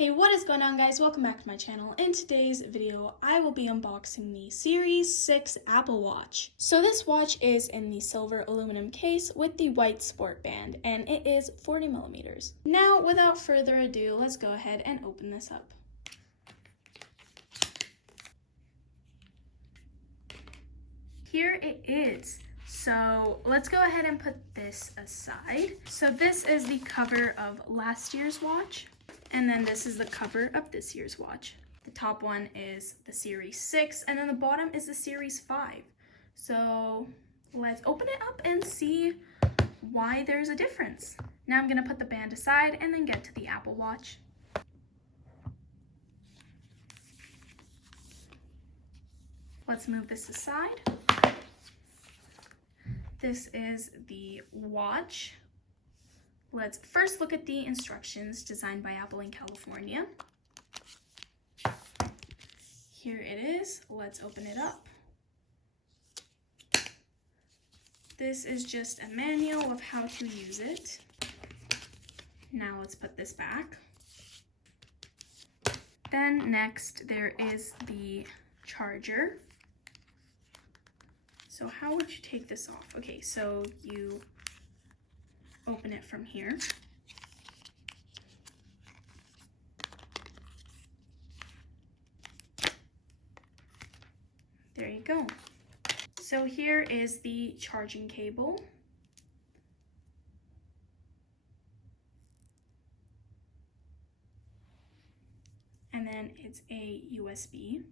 Hey, what is going on, guys? Welcome back to my channel. In today's video, I will be unboxing the Series 6 Apple Watch. So this watch is in the silver aluminum case with the white sport band, and it is 40 millimeters. Now, without further ado, let's go ahead and open this up. Here it is. So let's go ahead and put this aside. So this is the cover of last year's watch. And then this is the cover of this year's watch. The top one is the Series 6, and then the bottom is the Series 5. So let's open it up and see why there's a difference. Now I'm gonna put the band aside and then get to the Apple Watch. Let's move this aside. This is the watch. Let's first look at the instructions designed by Apple in California. Here it is. Let's open it up. This is just a manual of how to use it. Now let's put this back. Then next there is the charger. So how would you take this off? Okay, so you open it from here. There you go. So here is the charging cable. And then it's a USB.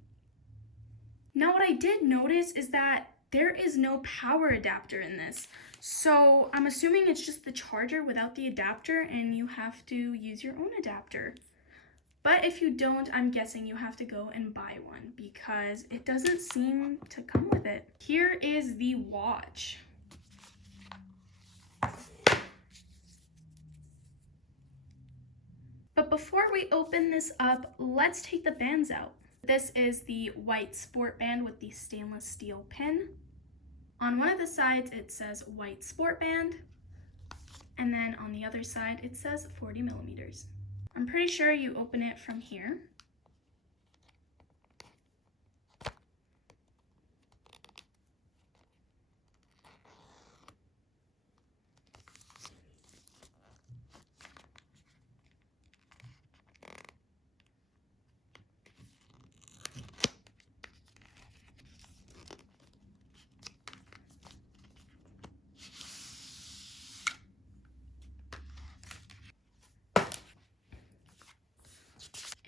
Now what I did notice is that there is no power adapter in this. So I'm assuming it's just the charger without the adapter and you have to use your own adapter. But if you don't, I'm guessing you have to go and buy one because it doesn't seem to come with it. Here is the watch. But before we open this up, let's take the bands out. This is the white sport band with the stainless steel pin. On one of the sides, it says white sport band, and then on the other side, it says 40 millimeters. I'm pretty sure you open it from here.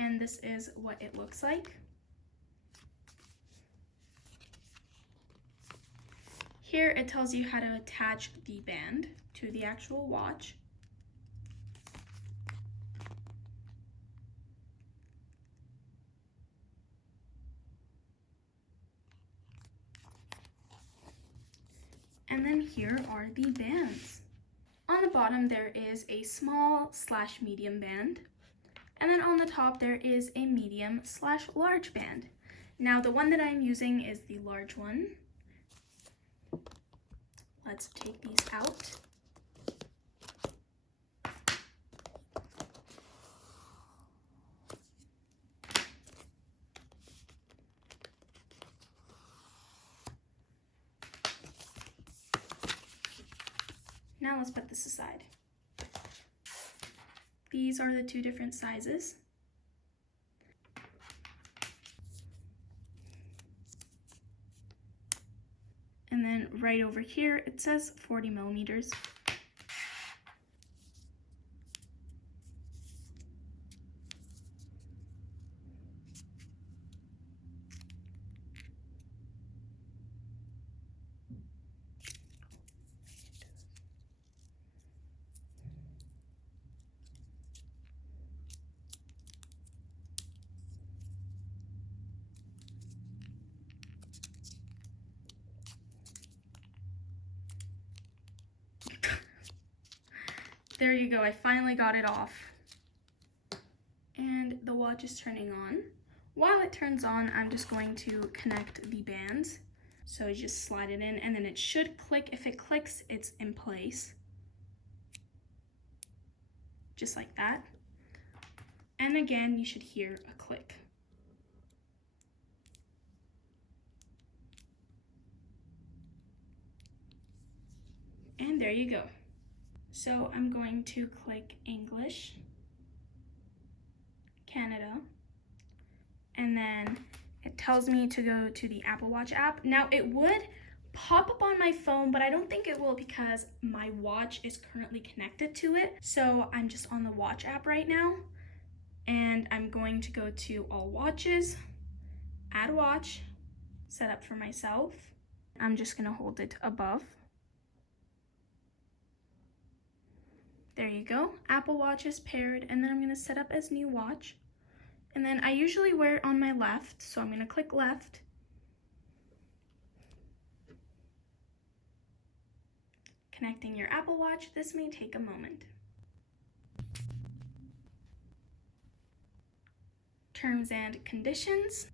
And this is what it looks like. Here it tells you how to attach the band to the actual watch. And then here are the bands. On the bottom there is a small/medium band. And then on the top, there is a medium/large band. Now, the one that I'm using is the large one. Let's take these out. Now let's put this aside. These are the two different sizes. And then right over here, it says 40 millimeters. There you go, I finally got it off. And the watch is turning on. While it turns on, I'm just going to connect the bands. So you just slide it in and then it should click. If it clicks, it's in place. Just like that. And again, you should hear a click. And there you go. So I'm going to click English, Canada, and then it tells me to go to the Apple Watch app. Now it would pop up on my phone, but I don't think it will because my watch is currently connected to it. So I'm just on the watch app right now, and I'm going to go to all watches, add watch, set up for myself. I'm just gonna hold it above. There you go, Apple Watch is paired, and then I'm gonna set up as new watch. And then I usually wear it on my left, so I'm gonna click left. Connecting your Apple Watch, this may take a moment. Terms and conditions.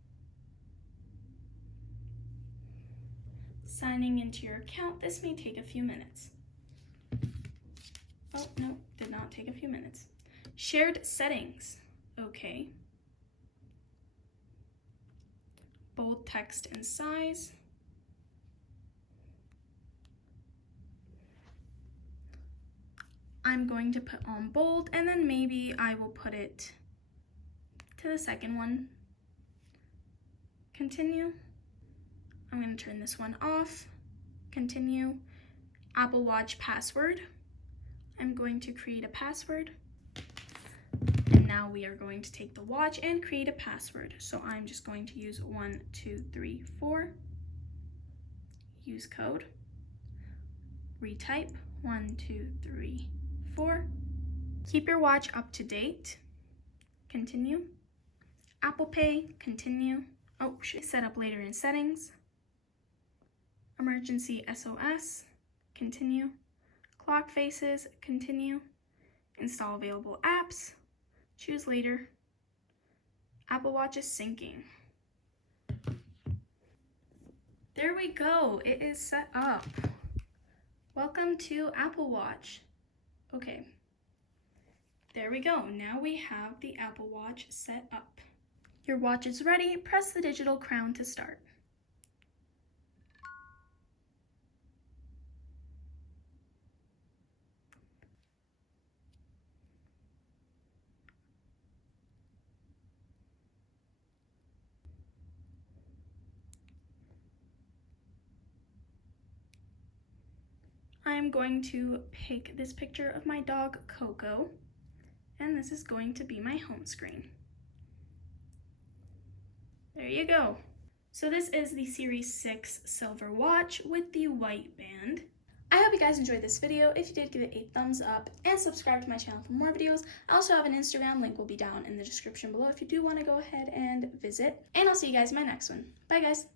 Signing into your account, this may take a few minutes. Oh, no, did not take a few minutes. Shared settings, okay. Bold text and size. I'm going to put on bold, and then maybe I will put it to the second one. Continue. I'm going to turn this one off. Continue. Apple Watch password. I'm going to create a password. And now we are going to take the watch and create a password. So I'm just going to use 1, 2, 3, 4. Use code. Retype 1, 2, 3, 4. Keep your watch up to date. Continue. Apple Pay. Continue. Oh, should set up later in settings. Emergency SOS. Continue. Clock faces. Continue. Install available apps. Choose later. Apple Watch is syncing. There we go. It is set up. Welcome to Apple Watch. Okay. There we go. Now we have the Apple Watch set up. Your watch is ready. Press the digital crown to start. I'm going to pick this picture of my dog, Coco, and this is going to be my home screen. There you go. So this is the Series 6 silver watch with the white band. I hope you guys enjoyed this video. If you did, give it a thumbs up and subscribe to my channel for more videos. I also have an Instagram, link will be down in the description below if you do want to go ahead and visit. And I'll see you guys in my next one. Bye guys.